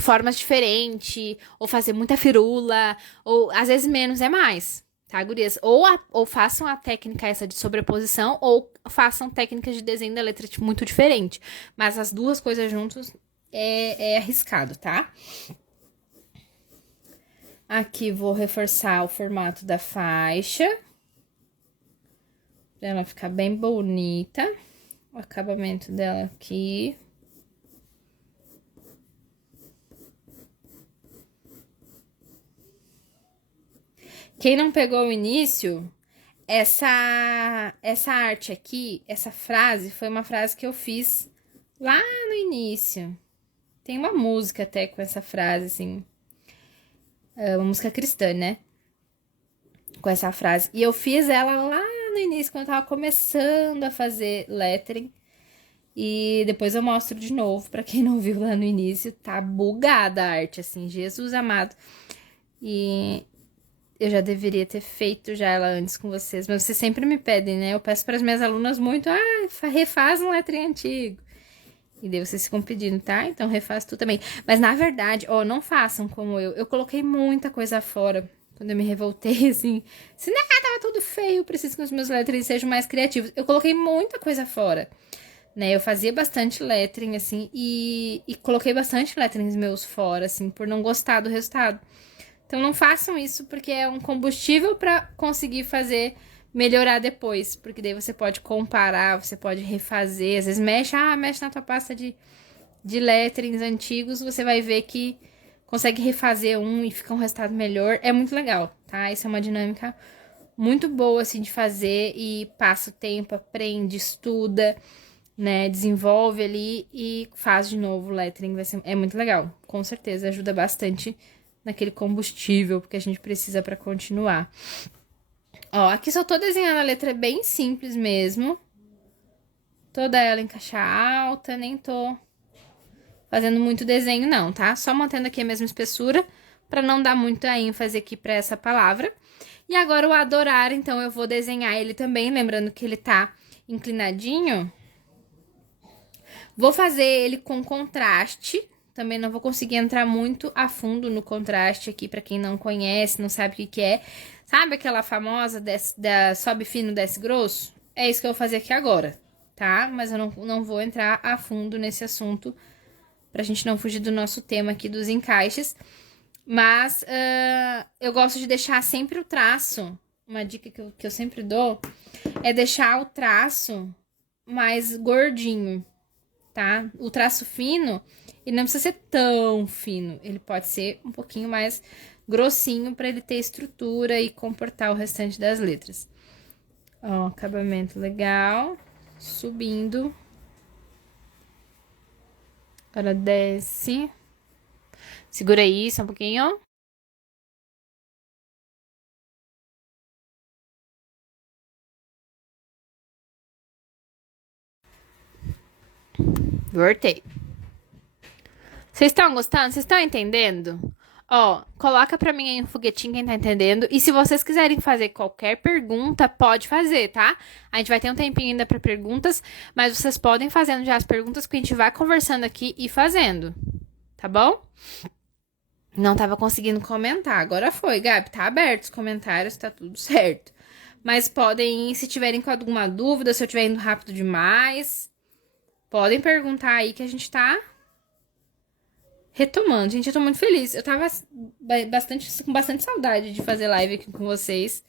formas diferentes, ou fazer muita firula, ou às vezes menos é mais, tá, gurias? Ou façam a técnica essa de sobreposição, ou façam técnicas de desenho da letra tipo, muito diferente. Mas as duas coisas juntos é arriscado, tá? Aqui vou reforçar o formato da faixa, pra ela ficar bem bonita. O acabamento dela aqui. Quem não pegou o início, essa arte aqui, essa frase, foi uma frase que eu fiz lá no início. Tem uma música até com essa frase, assim. É uma música cristã, né? Com essa frase. E eu fiz ela lá no início, quando eu tava começando a fazer lettering. E depois eu mostro de novo, pra quem não viu lá no início. Tá bugada a arte, assim, Jesus amado. E Eu já deveria ter feito já ela antes com vocês, mas vocês sempre me pedem, né? Eu peço para as minhas alunas muito, refaz um letrinho antigo. E daí vocês ficam pedindo, tá? Então refaz tu também. Mas na verdade, ó, não façam como eu. Eu coloquei muita coisa fora quando eu me revoltei, assim. Se não, tava tudo feio, preciso que os meus letrinhos sejam mais criativos. Eu coloquei muita coisa fora, né? Eu fazia bastante lettering, assim, e coloquei bastante letterings meus fora, assim, por não gostar do resultado. Então não façam isso, porque é um combustível pra conseguir fazer melhorar depois, porque daí você pode comparar, você pode refazer, às vezes mexe na tua pasta de letterings antigos, você vai ver que consegue refazer um e fica um resultado melhor, é muito legal, tá? Isso é uma dinâmica muito boa, assim, de fazer e passa o tempo, aprende, estuda, né, desenvolve ali e faz de novo o lettering, é muito legal, com certeza, ajuda bastante naquele combustível, porque a gente precisa pra continuar. Ó, aqui só tô desenhando a letra bem simples mesmo. Toda ela em caixa alta, nem tô fazendo muito desenho não, tá? Só mantendo aqui a mesma espessura, pra não dar muita ênfase aqui pra essa palavra. E agora o adorar, então eu vou desenhar ele também, lembrando que ele tá inclinadinho. Vou fazer ele com contraste. Também não vou conseguir entrar muito a fundo no contraste aqui, pra quem não conhece, não sabe o que é. Sabe aquela famosa sobe fino, desce grosso? É isso que eu vou fazer aqui agora, tá? Mas eu não vou entrar a fundo nesse assunto, pra gente não fugir do nosso tema aqui dos encaixes. Mas eu gosto de deixar sempre o traço, uma dica que eu sempre dou, é deixar o traço mais gordinho, tá? O traço fino, ele não precisa ser tão fino, ele pode ser um pouquinho mais grossinho para ele ter estrutura e comportar o restante das letras. Ó, acabamento legal, subindo. Agora desce. Segura aí só um pouquinho. Voltei. Vocês estão gostando? Vocês estão entendendo? Ó, coloca pra mim aí um foguetinho quem tá entendendo. E se vocês quiserem fazer qualquer pergunta, pode fazer, tá? A gente vai ter um tempinho ainda pra perguntas, mas vocês podem fazendo já as perguntas que a gente vai conversando aqui e fazendo. Tá bom? Não tava conseguindo comentar. Agora foi, Gabi. Tá aberto os comentários, tá tudo certo. Mas podem, se tiverem com alguma dúvida, se eu estiver indo rápido demais, podem perguntar aí que a gente tá retomando. Gente, eu tô muito feliz. Eu tava com bastante saudade de fazer live aqui com vocês.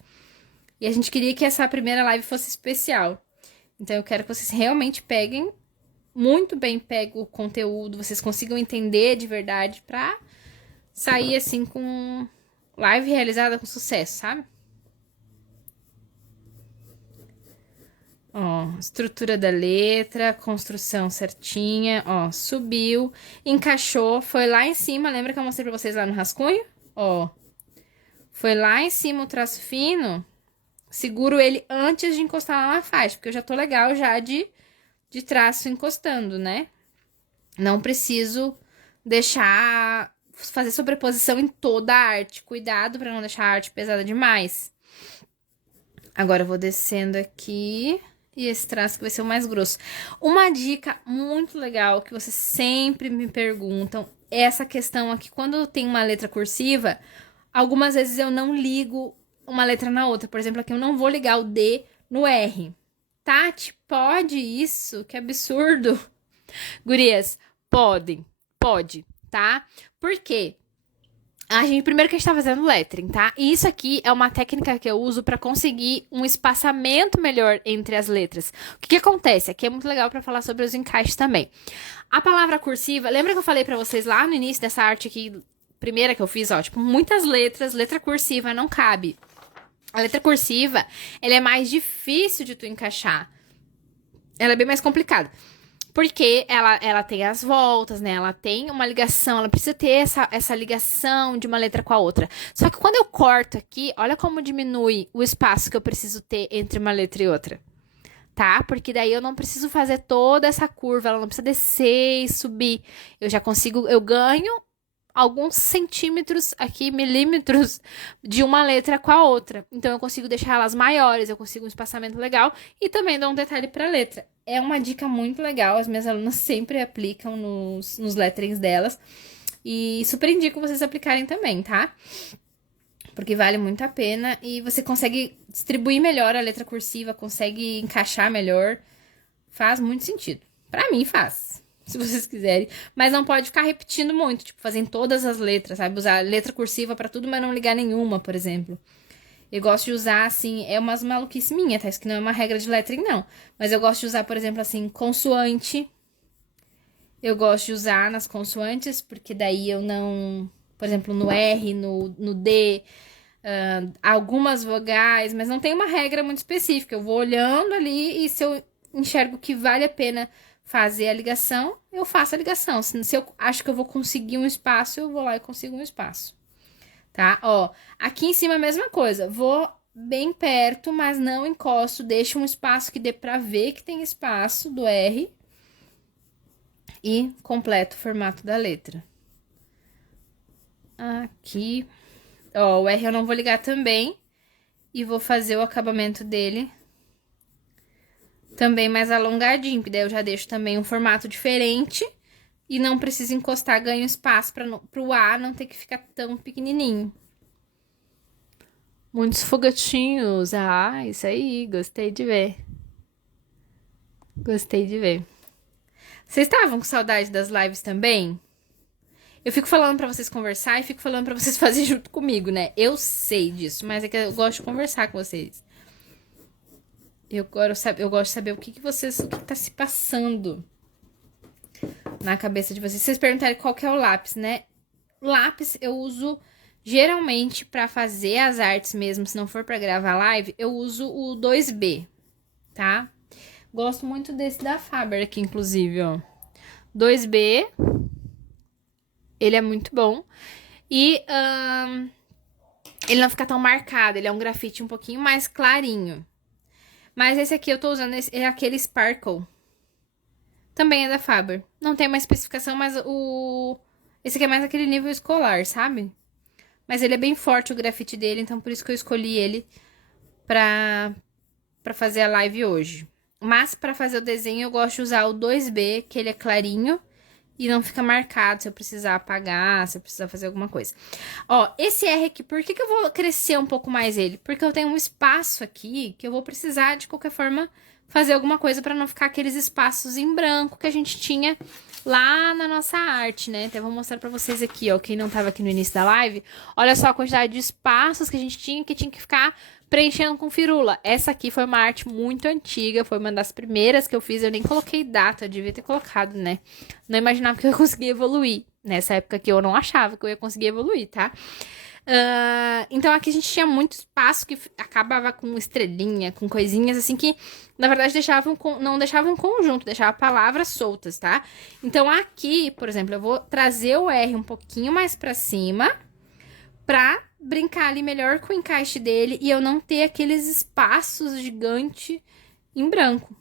E a gente queria que essa primeira live fosse especial. Então eu quero que vocês realmente peguem, muito bem pegam o conteúdo, vocês consigam entender de verdade pra sair assim com live realizada com sucesso, sabe? Ó, estrutura da letra, construção certinha, ó, subiu, encaixou, foi lá em cima, lembra que eu mostrei pra vocês lá no rascunho? Ó, foi lá em cima o traço fino, seguro ele antes de encostar lá na faixa, porque eu já tô legal já de traço encostando, né? Não preciso fazer sobreposição em toda a arte, cuidado pra não deixar a arte pesada demais. Agora eu vou descendo aqui. E esse traço que vai ser o mais grosso. Uma dica muito legal que vocês sempre me perguntam é essa questão aqui. Quando tem uma letra cursiva, algumas vezes eu não ligo uma letra na outra. Por exemplo, aqui eu não vou ligar o D no R. Tati, pode isso? Que absurdo. Gurias, pode, tá? Por quê? Primeiro que a gente tá fazendo lettering, tá? E isso aqui é uma técnica que eu uso pra conseguir um espaçamento melhor entre as letras. O que acontece? Aqui é muito legal pra falar sobre os encaixes também. A palavra cursiva, lembra que eu falei pra vocês lá no início dessa arte aqui, primeira que eu fiz, ó, tipo, muitas letras, letra cursiva não cabe. A letra cursiva, ela é mais difícil de tu encaixar. Ela é bem mais complicada. Porque ela tem as voltas, né? Ela tem uma ligação, ela precisa ter essa ligação de uma letra com a outra. Só que quando eu corto aqui, olha como diminui o espaço que eu preciso ter entre uma letra e outra. Tá? Porque daí eu não preciso fazer toda essa curva, ela não precisa descer e subir. Eu já consigo, eu ganho alguns centímetros aqui, milímetros de uma letra com a outra. Então eu consigo deixar elas maiores, eu consigo um espaçamento legal e também dou um detalhe para a letra. É uma dica muito legal, as minhas alunas sempre aplicam nos letterings delas. E super indico vocês aplicarem também, tá? Porque vale muito a pena e você consegue distribuir melhor a letra cursiva, consegue encaixar melhor. Faz muito sentido. Pra mim faz, se vocês quiserem. Mas não pode ficar repetindo muito, tipo, fazer em todas as letras, sabe? Usar letra cursiva pra tudo, mas não ligar nenhuma, por exemplo. Eu gosto de usar, assim, é umas maluquice minha, tá? Isso que não é uma regra de lettering, não. Mas eu gosto de usar, por exemplo, assim, consoante. Eu gosto de usar nas consoantes, porque daí eu não... Por exemplo, no R, no D, algumas vogais, mas não tem uma regra muito específica. Eu vou olhando ali e se eu enxergo que vale a pena fazer a ligação, eu faço a ligação. Se eu acho que eu vou conseguir um espaço, eu vou lá e consigo um espaço. Tá? Ó, aqui em cima a mesma coisa. Vou bem perto, mas não encosto. Deixo um espaço que dê pra ver que tem espaço do R. E completo o formato da letra. Aqui. Ó, o R eu não vou ligar também. E vou fazer o acabamento dele também mais alongadinho, porque daí eu já deixo também um formato diferente e não preciso encostar, ganho espaço para o A não ter que ficar tão pequenininho. Muitos foguetinhos, isso aí, gostei de ver. Gostei de ver. Vocês estavam com saudade das lives também? Eu fico falando pra vocês conversar e fico falando pra vocês fazerem junto comigo, né? Eu sei disso, mas é que eu gosto de conversar com vocês. Eu gosto de saber o que tá se passando na cabeça de vocês. Vocês perguntarem qual que é o lápis, né? Lápis eu uso geralmente pra fazer as artes mesmo, se não for pra gravar live, eu uso o 2B, tá? Gosto muito desse da Faber aqui, inclusive, ó. 2B, ele é muito bom. E ele não fica tão marcado, ele é um grafite um pouquinho mais clarinho. Mas esse aqui eu tô usando, é aquele Sparkle. Também é da Faber. Não tem uma especificação, mas esse aqui é mais aquele nível escolar, sabe? Mas ele é bem forte, o grafite dele, então por isso que eu escolhi ele pra fazer a live hoje. Mas pra fazer o desenho eu gosto de usar o 2B, que ele é clarinho. E não fica marcado se eu precisar apagar, se eu precisar fazer alguma coisa. Ó, esse R aqui, por que eu vou crescer um pouco mais ele? Porque eu tenho um espaço aqui que eu vou precisar, de qualquer forma, fazer alguma coisa pra não ficar aqueles espaços em branco que a gente tinha lá na nossa arte, né? Então eu vou mostrar pra vocês aqui, ó, quem não tava aqui no início da live. Olha só a quantidade de espaços que a gente tinha, que tinha que ficar preenchendo com firula. Essa aqui foi uma arte muito antiga, foi uma das primeiras que eu fiz, eu nem coloquei data, eu devia ter colocado, né? Não imaginava que eu ia conseguir evoluir. Nessa época que eu não achava que eu ia conseguir evoluir, tá? Então aqui a gente tinha muito espaço que acabava com estrelinha, com coisinhas assim que, na verdade, não deixavam conjunto, deixava palavras soltas, tá? Então aqui, por exemplo, eu vou trazer o R um pouquinho mais pra cima pra brincar ali melhor com o encaixe dele e eu não ter aqueles espaços gigantes em branco,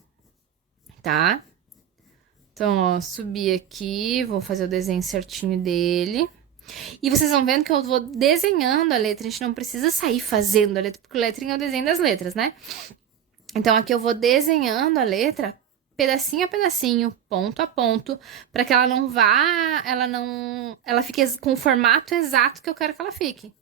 tá? Então, ó, subi aqui, vou fazer o desenho certinho dele. E vocês vão vendo que eu vou desenhando a letra, a gente não precisa sair fazendo a letra, porque o lettering é o desenho das letras, né? Então, aqui eu vou desenhando a letra pedacinho a pedacinho, ponto a ponto, para que ela não vá, ela fique com o formato exato que eu quero que ela fique.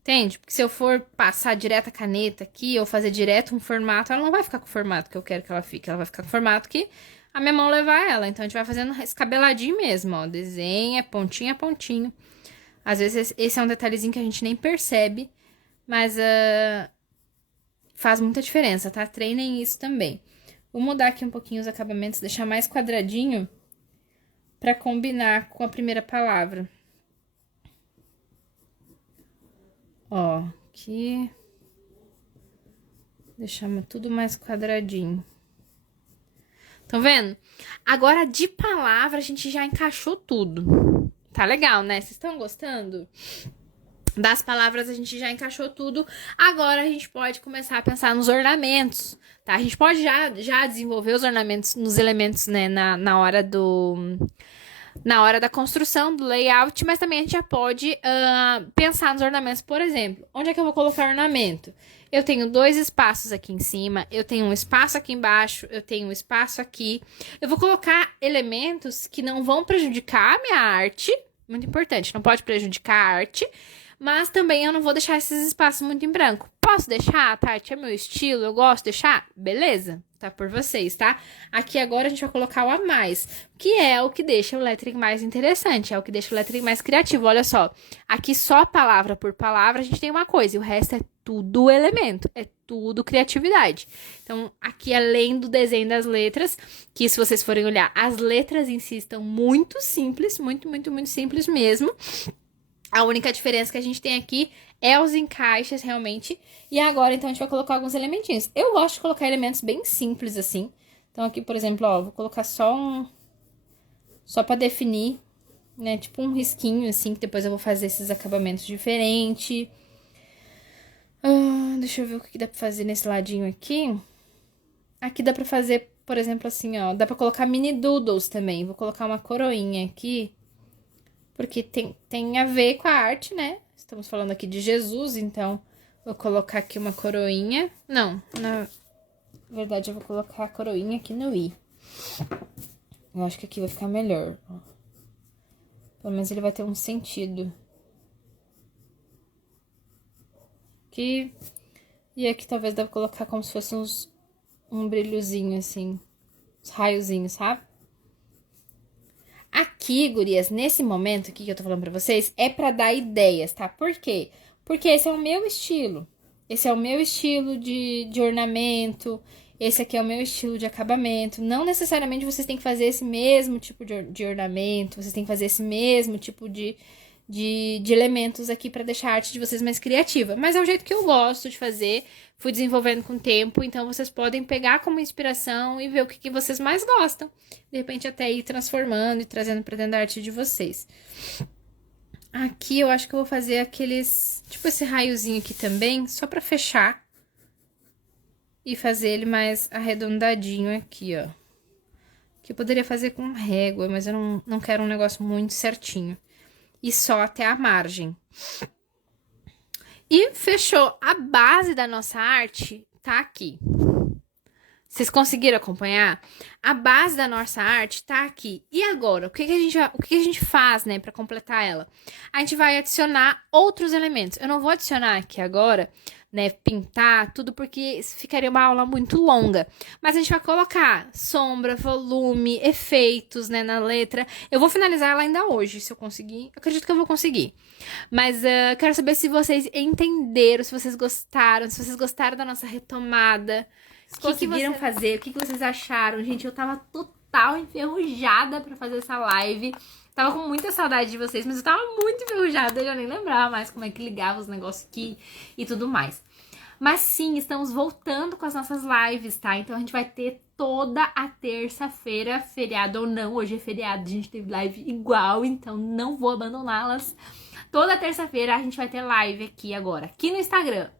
Entende? Porque se eu for passar direto a caneta aqui, ou fazer direto um formato, ela não vai ficar com o formato que eu quero que ela fique. Ela vai ficar com o formato que a minha mão levar ela. Então, a gente vai fazendo escabeladinho mesmo, ó. Desenha pontinho a pontinho. Às vezes, esse é um detalhezinho que a gente nem percebe, mas faz muita diferença, tá? Treinem isso também. Vou mudar aqui um pouquinho os acabamentos, deixar mais quadradinho pra combinar com a primeira palavra. Ó, aqui. Deixar tudo mais quadradinho. Tão vendo? Agora, de palavra, a gente já encaixou tudo. Tá legal, né? Vocês estão gostando? Das palavras, a gente já encaixou tudo. Agora, a gente pode começar a pensar nos ornamentos, tá? A gente pode já desenvolver os ornamentos nos elementos, né? Na hora na hora da construção, do layout, mas também a gente já pode pensar nos ornamentos. Por exemplo, onde é que eu vou colocar ornamento? Eu tenho 2 espaços aqui em cima, eu tenho um espaço aqui embaixo, eu tenho um espaço aqui. Eu vou colocar elementos que não vão prejudicar a minha arte, muito importante, não pode prejudicar a arte, mas também eu não vou deixar esses espaços muito em branco. Posso deixar? Tá, arte é meu estilo, eu gosto de deixar? Beleza, tá por vocês, tá? Aqui agora a gente vai colocar o a mais, que é o que deixa o lettering mais interessante, é o que deixa o lettering mais criativo. Olha só, aqui só palavra por palavra a gente tem uma coisa, e o resto é tudo elemento, é tudo criatividade. Então, aqui além do desenho das letras, que se vocês forem olhar, as letras em si estão muito simples, muito simples mesmo. A única diferença que a gente tem aqui é os encaixes, realmente. E agora, então, a gente vai colocar alguns elementinhos. Eu gosto de colocar elementos bem simples, assim. Então, aqui, por exemplo, ó, vou colocar só pra definir, né? Tipo um risquinho, assim, que depois eu vou fazer esses acabamentos diferentes. Deixa eu ver o que dá pra fazer nesse ladinho aqui. Aqui dá pra fazer, por exemplo, assim, ó. Dá pra colocar mini doodles também. Vou colocar uma coroinha aqui. Porque tem a ver com a arte, né? Estamos falando aqui de Jesus, então vou colocar aqui uma coroinha. Não, na verdade eu vou colocar a coroinha aqui no i. Eu acho que aqui vai ficar melhor. Pelo menos ele vai ter um sentido. Aqui. E aqui talvez dá pra colocar como se fosse um brilhozinho, assim. Uns raiozinhos, sabe? Aqui, gurias, nesse momento aqui que eu tô falando pra vocês, é pra dar ideias, tá? Por quê? Porque esse é o meu estilo. Esse é o meu estilo de ornamento. Esse aqui é o meu estilo de acabamento. Não necessariamente vocês têm que fazer esse mesmo tipo de ornamento. Vocês têm que fazer esse mesmo tipo de elementos aqui pra deixar a arte de vocês mais criativa. Mas é o jeito que eu gosto de fazer. Fui desenvolvendo com o tempo, então vocês podem pegar como inspiração e ver o que vocês mais gostam. De repente até ir transformando e trazendo pra dentro da arte de vocês. Aqui eu acho que eu vou fazer aqueles, tipo esse raiozinho aqui também, só pra fechar. E fazer ele mais arredondadinho aqui, ó. Que eu poderia fazer com régua, mas eu não quero um negócio muito certinho. E só até a margem. E fechou. A base da nossa arte tá aqui. Vocês conseguiram acompanhar? A base da nossa arte tá aqui. E agora, o que a gente faz, né, para completar ela? A gente vai adicionar outros elementos. Eu não vou adicionar aqui agora, né, pintar tudo, porque ficaria uma aula muito longa. Mas a gente vai colocar sombra, volume, efeitos, né, na letra. Eu vou finalizar ela ainda hoje, se eu conseguir. Eu acredito que eu vou conseguir. Mas quero saber se vocês entenderam, se vocês gostaram da nossa retomada. O que conseguiram fazer? O que vocês acharam? Gente, eu tava total enferrujada pra fazer essa live. Tava com muita saudade de vocês, mas eu tava muito enferrujada. Eu já nem lembrava mais como é que ligava os negócios aqui e tudo mais. Mas sim, estamos voltando com as nossas lives, tá? Então a gente vai ter toda a terça-feira, feriado ou não. Hoje é feriado, a gente teve live igual, então não vou abandoná-las. Toda terça-feira a gente vai ter live aqui agora, aqui no Instagram.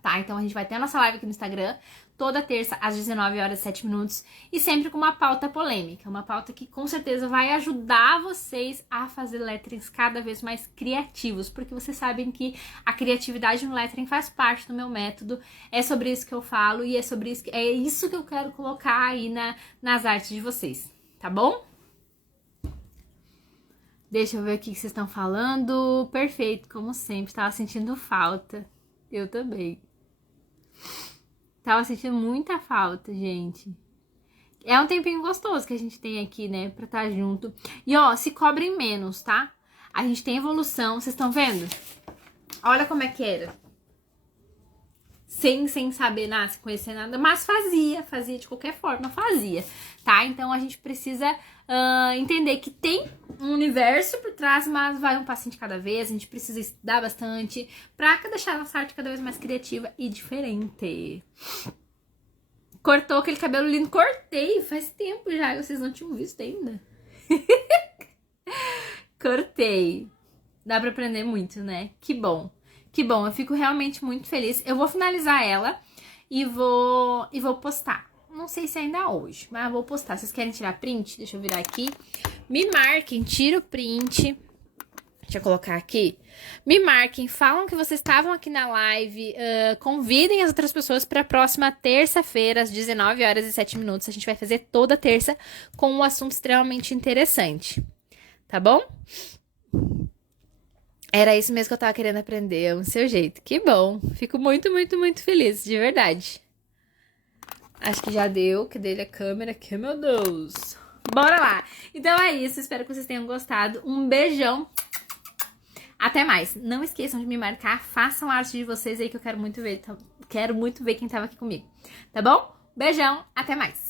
Tá? Então a gente vai ter a nossa live aqui no Instagram. Toda terça, às 19h07, e sempre com uma pauta polêmica. Uma pauta que com certeza vai ajudar vocês a fazer letterings cada vez mais criativos. Porque vocês sabem que a criatividade no lettering faz parte do meu método. É sobre isso que eu falo e é isso que eu quero colocar aí nas artes de vocês. Tá bom? Deixa eu ver o que vocês estão falando. Perfeito, como sempre. Tava sentindo falta. Eu também. Tava sentindo muita falta, gente. É um tempinho gostoso que a gente tem aqui, né? Pra estar junto. E, ó, se cobrem menos, tá? A gente tem evolução. Vocês estão vendo? Olha como é que era. Sem saber nada, sem conhecer nada. Mas fazia de qualquer forma, fazia. Tá? Então, a gente precisa entender que tem um universo por trás, mas vai um passinho de cada vez. A gente precisa estudar bastante pra deixar a nossa arte cada vez mais criativa e diferente. Cortou aquele cabelo lindo? Cortei, faz tempo já, vocês não tinham visto ainda. Cortei. Dá pra aprender muito, né? Que bom. Que bom, eu fico realmente muito feliz. Eu vou finalizar ela e vou postar. Não sei se ainda hoje, mas eu vou postar. Vocês querem tirar print? Deixa eu virar aqui Me marquem, tira o print. Deixa eu colocar aqui. Me marquem, falam que vocês estavam aqui na live. Convidem as outras pessoas para a próxima terça-feira, às 19h07. A gente vai fazer toda terça com um assunto extremamente interessante. Tá bom? Era isso mesmo que eu tava querendo aprender, o seu jeito. Que bom. Fico muito, muito, muito feliz, de verdade. Acho que já deu, que dele a câmera aqui, meu Deus. Bora lá. Então é isso, espero que vocês tenham gostado. Um beijão. Até mais. Não esqueçam de me marcar, façam arte de vocês aí que eu quero muito ver. Quero muito ver quem tava aqui comigo. Tá bom? Beijão, até mais.